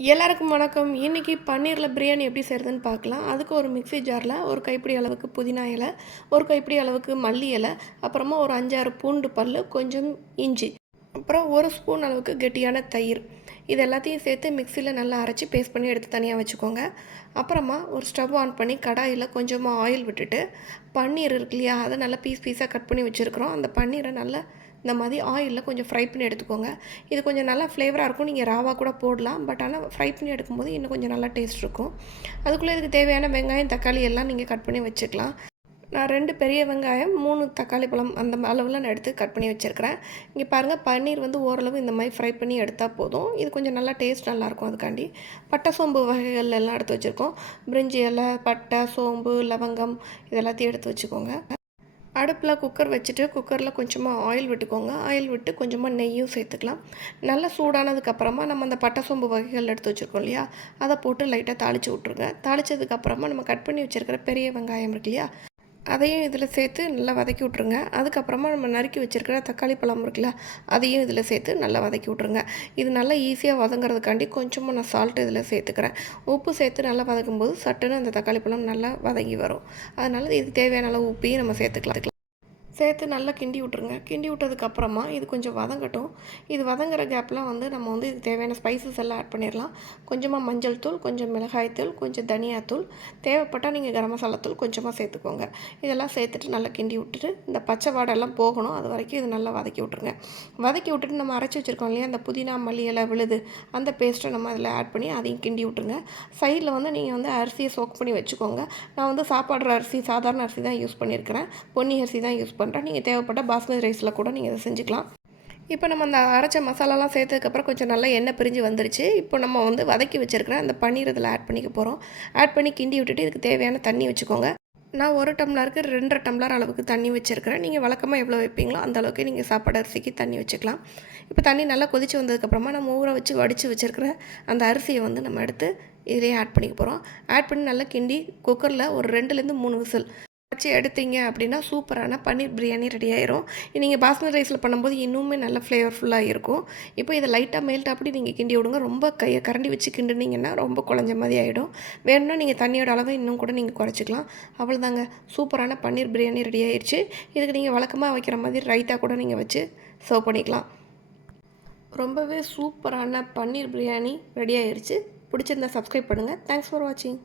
எல்லாருக்கும் வணக்கம். இன்றைக்கி பன்னீரில் பிரியாணி எப்படி செய்கிறதுன்னு பார்க்கலாம். அதுக்கு ஒரு மிக்ஸி ஜாரில் ஒரு கைப்பிடி அளவுக்கு புதினா இலை ஒரு கைப்பிடி அளவுக்கு மல்லி இலை அப்புறமா ஒரு அஞ்சாறு பூண்டு பல் கொஞ்சம் இஞ்சி அப்புறம் ஒரு ஸ்பூன் அளவுக்கு கெட்டியான தயிர். இது எல்லாத்தையும் சேர்த்து மிக்சியில் நல்லா அரைச்சி பேஸ்ட் பண்ணி எடுத்து தனியாக வச்சுக்கோங்க. அப்புறமா ஒரு ஸ்டவ் ஆன் பண்ணி கடாயில் கொஞ்சமாக ஆயில் விட்டுட்டு பன்னீர் இருக்கு இல்லையா அதை நல்லா பீஸ் பீஸாக கட் பண்ணி வச்சுருக்குறோம். அந்த பன்னீரை நல்லா இந்த மாதிரி ஆயிலில் கொஞ்சம் ஃப்ரை பண்ணி எடுத்துக்கோங்க. இது கொஞ்சம் நல்லா ஃப்ளேவராக இருக்கும். நீங்கள் ராவா கூட போடலாம். பட் ஆனால் ஃப்ரை பண்ணி எடுக்கும்போது இன்னும் கொஞ்சம் நல்லா டேஸ்ட் இருக்கும். அதுக்குள்ளே இதுக்கு தேவையான வெங்காயம் தக்காளி எல்லாம் நீங்கள் கட் பண்ணி வச்சுக்கலாம். நான் ரெண்டு பெரிய வெங்காயம் மூணு தக்காளி பழம் அந்த அளவில் நான் எடுத்து கட் பண்ணி வச்சுருக்கிறேன். இங்கே பாருங்கள் பன்னீர் வந்து ஓரளவு இந்த மாதிரி ஃப்ரை பண்ணி எடுத்தால் போதும். இது கொஞ்சம் நல்லா டேஸ்ட் நல்லாயிருக்கும் அதுக்காண்டி. பட்டை சோம்பு வகைகள் எல்லாம் எடுத்து வச்சுருக்கோம். பிரிஞ்சி இலை பட்டை சோம்பு லவங்கம் இதெல்லாத்தையும் எடுத்து வச்சுக்கோங்க. அடுப்பில் குக்கர் வச்சுட்டு குக்கரில் கொஞ்சமாக ஆயில் விட்டுக்கோங்க. ஆயில் விட்டு கொஞ்சமாக நெய்யும் சேர்த்துக்கலாம். நல்லா சூடானதுக்கப்புறமா நம்ம அந்த பட்டை சோம்பு வகைகள் எடுத்து வச்சுருக்கோம் இல்லையா? அதை போட்டு லைட்டாக தாளித்து விட்ருங்க தாளித்ததுக்கப்புறமா நம்ம கட் பண்ணி வச்சுருக்கிற பெரிய வெங்காயம் இருக்கு இல்லையா? அதையும் இதில் சேர்த்து நல்லா வதக்கி விட்ருங்க அதுக்கப்புறமா நம்ம நறுக்கி வச்சுருக்கிற தக்காளி பழம் இருக்குல்ல அதையும் இதில் சேர்த்து நல்லா வதக்கி விட்ருங்க இது நல்லா ஈஸியாக வதங்குறதுக்காண்டி கொஞ்சமாக நான் சால்ட்டு இதில் சேர்த்துக்கிறேன். உப்பு சேர்த்து நல்லா வதக்கும்போது சட்டுன்னு அந்த தக்காளி பழம் நல்லா வதங்கி வரும். அதனால் இது தேவையான அளவு உப்பையும் நம்ம சேர்த்துக்கலாம். சேர்த்து நல்லா கிண்டி விட்ருங்க கிண்டி விட்டதுக்கப்புறமா இது கொஞ்சம் வதங்கட்டும். இது வதங்குற கேப்லாம் வந்து நம்ம வந்து இது தேவையான ஸ்பைசஸ் எல்லாம் ஆட் பண்ணிடலாம் கொஞ்சமாக மஞ்சள் தூள் கொஞ்சம் மிளகாய் தூள் கொஞ்சம் தனியாத்தூள் தேவைப்பட்டால் நீங்கள் கரம் மசாலா தூள் கொஞ்சமாக சேர்த்துக்கோங்க. இதெல்லாம் சேர்த்துட்டு நல்லா கிண்டி விட்டுட்டு இந்த பச்சை வாடெல்லாம் போகணும். அது வரைக்கும் இது நல்லா வதக்கி விட்ருங்க வதக்கி விட்டுட்டு நம்ம அரைச்சி வச்சுருக்கோம் இல்லையா? அந்த புதினா மல்லி எல்லாம் விழுது அந்த பேஸ்ட்டை நம்ம அதில் ஆட் பண்ணி அதையும் கிண்டி விட்ருங்க சைடில் வந்து நீங்கள் வந்து அரிசியை சோக் பண்ணி வச்சுக்கோங்க. நான் வந்து சாப்பாடுற அரிசி சாதாரண அரிசி தான் யூஸ் பண்ணியிருக்கிறேன் பொன்னி அரிசி தான் யூஸ் பண்ணுறேன் நீங்கள் தேவைப்பட்ட பாஸ்மதி ரைஸில் கூட நீங்கள் இதை செஞ்சுக்கலாம். இப்போ நம்ம அந்த அரைச்ச மசாலாலாம் சேர்த்ததுக்கப்புறம் கொஞ்சம் நல்லா எண்ணெய் பிரிஞ்சு வந்துருச்சு. இப்போ நம்ம வந்து வதக்கி வச்சுருக்கிற அந்த பன்னீர் இதில் ஆட் பண்ணிக்க போகிறோம் ஆட் பண்ணி கிண்டி விட்டுட்டு இதுக்கு தேவையான தண்ணி வச்சுக்கோங்க. நான் ஒரு டம்ளருக்கு ரெண்டரை டம்ளர் அளவுக்கு தண்ணி வச்சுருக்கிறேன். நீங்கள் வழக்கமாக எவ்வளோ வைப்பீங்களோ அந்த அளவுக்கு நீங்கள் சாப்பாடு அரிசிக்கு தண்ணி வச்சுக்கலாம். இப்போ தண்ணி நல்லா கொதித்து வந்ததுக்கப்புறமா நம்ம ஊற வச்சு வடித்து வச்சுருக்கிற அந்த அரிசியை வந்து நம்ம எடுத்து இதிலே ஆட் பண்ணிக்க போகிறோம் ஆட் பண்ணி நல்லா கிண்டி குக்கரில் ஒரு ரெண்டுலேருந்து மூணு விசில் வச்சு எடுத்தீங்க அப்படின்னா சூப்பரான பன்னீர் பிரியாணி ரெடி ஆயிரும். நீங்கள் பாஸ்மதி ரைஸில் பண்ணும்போது இன்னுமே நல்ல ஃப்ளேவர்ஃபுல்லாக இருக்கும். இப்போ இதை லைட்டாக மேல்ட் அப்படி நீங்கள் கிண்டி விடுங்க. ரொம்ப கையை கரண்டி வச்சு கிண்டுனீங்கன்னா ரொம்ப குழஞ்ச மாதிரி ஆகிடும் வேணும்னா நீங்கள் தண்ணியோட அளவை இன்னும் கூட நீங்கள் குறைச்சிக்கலாம். அவ்வளோதாங்க சூப்பரான பன்னீர் பிரியாணி ரெடி ஆயிடுச்சு இதுக்கு நீங்கள் வழக்கமாக வைக்கிற மாதிரி ரைத்தா கூட நீங்கள் வச்சு சர்வ் பண்ணிக்கலாம். ரொம்பவே சூப்பரான பன்னீர் பிரியாணி ரெடி ஆயிடுச்சு பிடிச்சிருந்தா சப்ஸ்கிரைப் பண்ணுங்கள் தேங்க்ஸ் ஃபார் வாட்சிங்